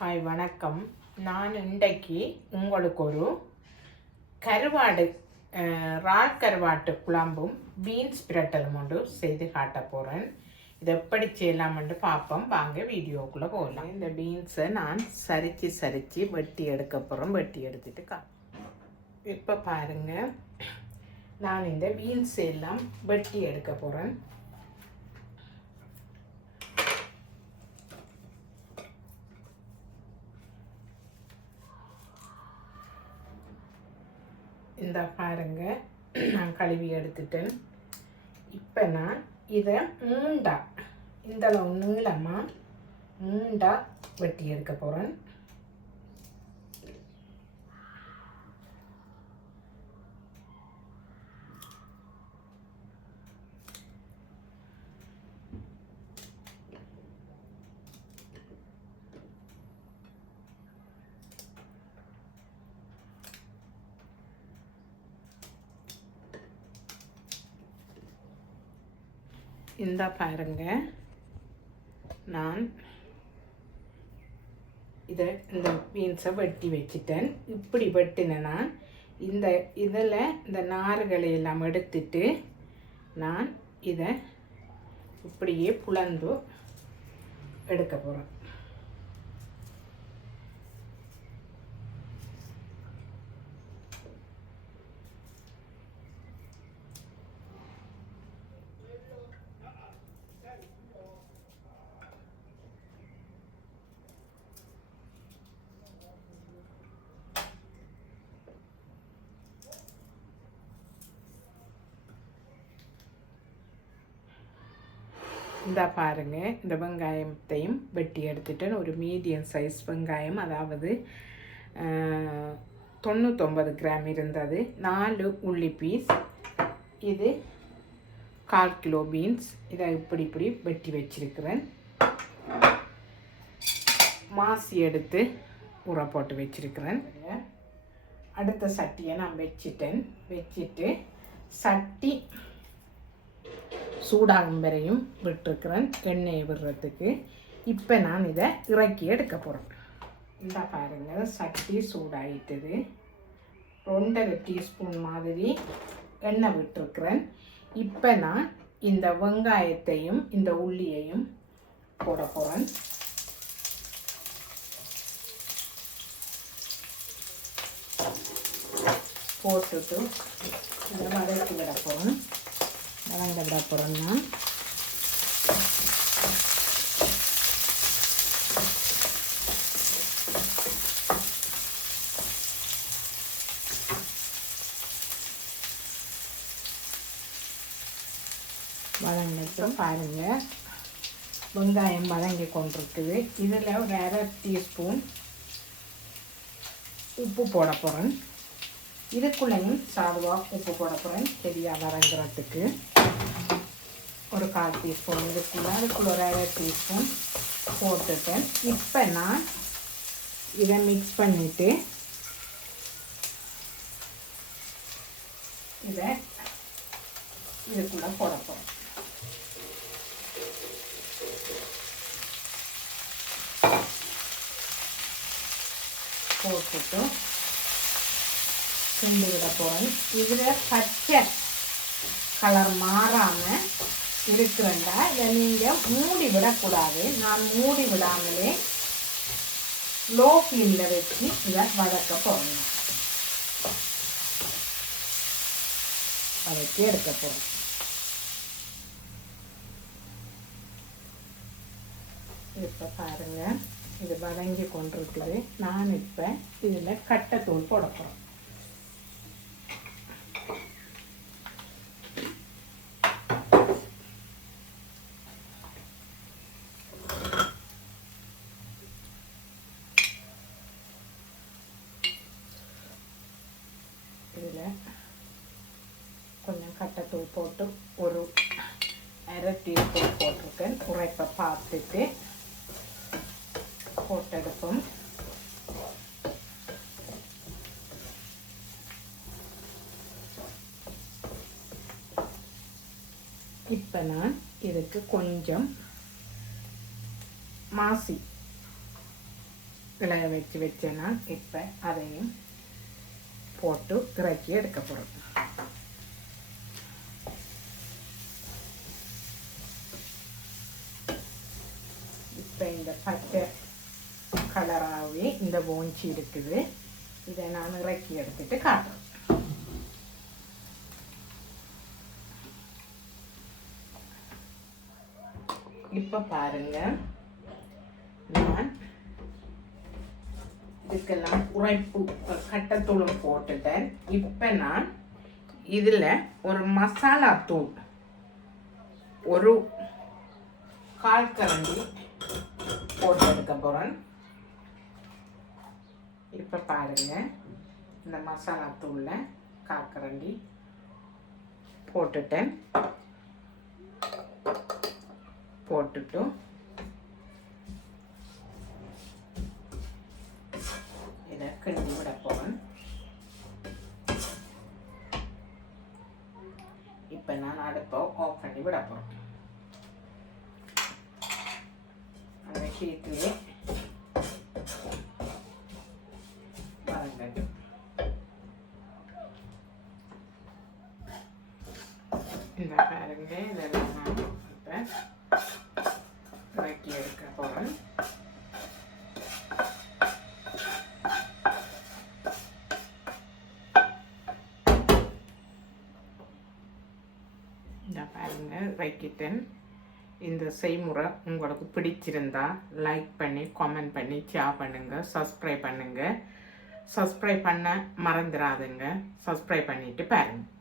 Hi வணக்கம். நான் இன்றைக்கு உங்களுக்கு ஒரு கருவாடு இறால் கருவாட்டு குழம்பும் பீன்ஸ் பிரட்டலும் ஒன்று செய்து காட்ட போகிறேன். இதை எப்படி செய்யலாம்னு பார்ப்போம். வாங்க வீடியோக்குள்ளே போகலாம். இந்த பீன்ஸை நான் சரித்து வெட்டி எடுக்க போகிறோம். வெட்டி எடுத்துட்டு இப்போ பாருங்கள், நான் இந்த பீன்ஸ் எல்லாம் வெட்டி எடுக்க போகிறேன். இந்த பாருங்க, நான் கழுவி எடுத்துட்டேன். இப்போ நான் இதை இந்த அளவு நீளமாக வெட்டி எடுக்க போகிறேன். இந்த பாருங்க, நான் இந்த பீன்ஸை வெட்டி வச்சிட்டேன். இப்படி வெட்டினேன்னா இதில் இந்த நாறுகளை எல்லாம் எடுத்துட்டு நான் இதை இப்படியே புலந்து எடுக்க போகிறேன். இந்த பாருங்க, இந்த வெங்காயத்தையும் வெட்டி எடுத்துட்டேன். ஒரு மீடியம் சைஸ் வெங்காயம், அதாவது 99 கிராம் இருந்தது. 4 உள்ளி பீஸ், இது 1/4 கிலோ பீன்ஸ். இதை இப்படி வெட்டி வச்சிருக்கிறேன். மாசி எடுத்து ஊற போட்டு வச்சிருக்கிறேன். அடுத்த சட்டியை நான் வச்சுட்டு சட்டி சூடாகும் வரையும் விட்டுருக்கிறேன், எண்ணெயை விடுறதுக்கு. இப்போ நான் இதை இறக்கி எடுக்க போகிறேன். இந்த பாருங்கள், சட்டி சூடாகிட்டது. 2.5 டீஸ்பூன் மாதிரி எண்ணெய் விட்டுருக்கிறேன். இப்போ நான் இந்த வெங்காயத்தையும் இந்த உள்ளியையும் போட போகிறேன். போட்டுட்டு இதை வதக்கி விட போகிறேன். வதங்க விட போகிறோம்னா வதங்கிட்டு பாருங்கள், வெங்காயம் வதங்கி கொண்டிருக்குது. இதில் ஒரு 1/2 டீஸ்பூன் உப்பு போட போகிறேன். இதுக்குள்ளேயும் சாதுவாக உப்பு போட போகிறேன், சரியாக வதங்குறதுக்கு. ஒரு 1/4 டீஸ்பூன் அதுக்குள்ளே ஒரு 1/2 டீஸ்பூன் போட்டுட்டேன். இப்போ நான் இதை மிக்ஸ் பண்ணிவிட்டு இதை இதுக்குள்ளே போட போகிறேன். போட்டுட்டு கிண்டி விட போகிறேன். இதில் பச்சை கலர் மாறாமல் இருக்கிறண்டா இதை நீங்கள் மூடி விடக்கூடாது. நான் மூடி விடாமலே லோ ஃப்ளேமில் வச்சு இதை வதக்க போகிறேன். வதக்கி எடுக்க போகிறேன். இப்போ பாருங்கள், இது வதங்கி கொண்டிருக்குது. நான் இப்போ இதில் கட்டைத்தூள் போட போகிறேன். இதில் கொஞ்சம் கட்டைத்தூள் போட்டு ஒரு 1/2 டீஸ்பூன் போட்டிருக்கேன். உரைப்பை பார்த்துட்டு போட்டெடுப்போம். இப்போ நான் இதுக்கு கொஞ்சம் மாசி விளைய வச்சேன்னா இப்போ அதையும் போட்டு இறக்கி எடுக்க போகிறோம். இப்போ இந்த பச்சை கலராகவே இந்த போஞ்சி இருக்குது. இதை நான் இறக்கி எடுத்துட்டு காட்டுறேன். இப்போ பாருங்க, நான் இதுக்கெல்லாம் உரைப்பு கட்டத்தூளும் போட்டுட்டேன். இப்போ நான் இதில் ஒரு மசாலா தூள் ஒரு 1/4 கரண்டி போட்டு எடுக்க போகிறேன். இப்போ பாருங்க, இந்த மசாலா தூளில் 1/4 கரண்டி போட்டுட்டேன். போட்டுட்டு இதை கிண்டி விட போகிறேன். இப்போ நான் அடுப்பை ஆஃப் பண்ணி விட போகிறேன். அந்த ஹீட்லேயே வரங்கட்டும். இந்த பாருங்க, இதெல்லாம் நான் இப்போ இறக்கி எடுக்க போகிறேன். இந்த பாருங்க, இறக்கிட்டேன். இந்த செய்முறை உங்களுக்கு பிடிச்சிருந்தா லைக் பண்ணி கமெண்ட் பண்ணி ஷேர் பண்ணுங்கள், சப்ஸ்கிரைப் பண்ணுங்கள். சப்ஸ்கிரைப் பண்ண மறந்துடாதுங்க. சப்ஸ்கிரைப் பண்ணிவிட்டு பாருங்கள்.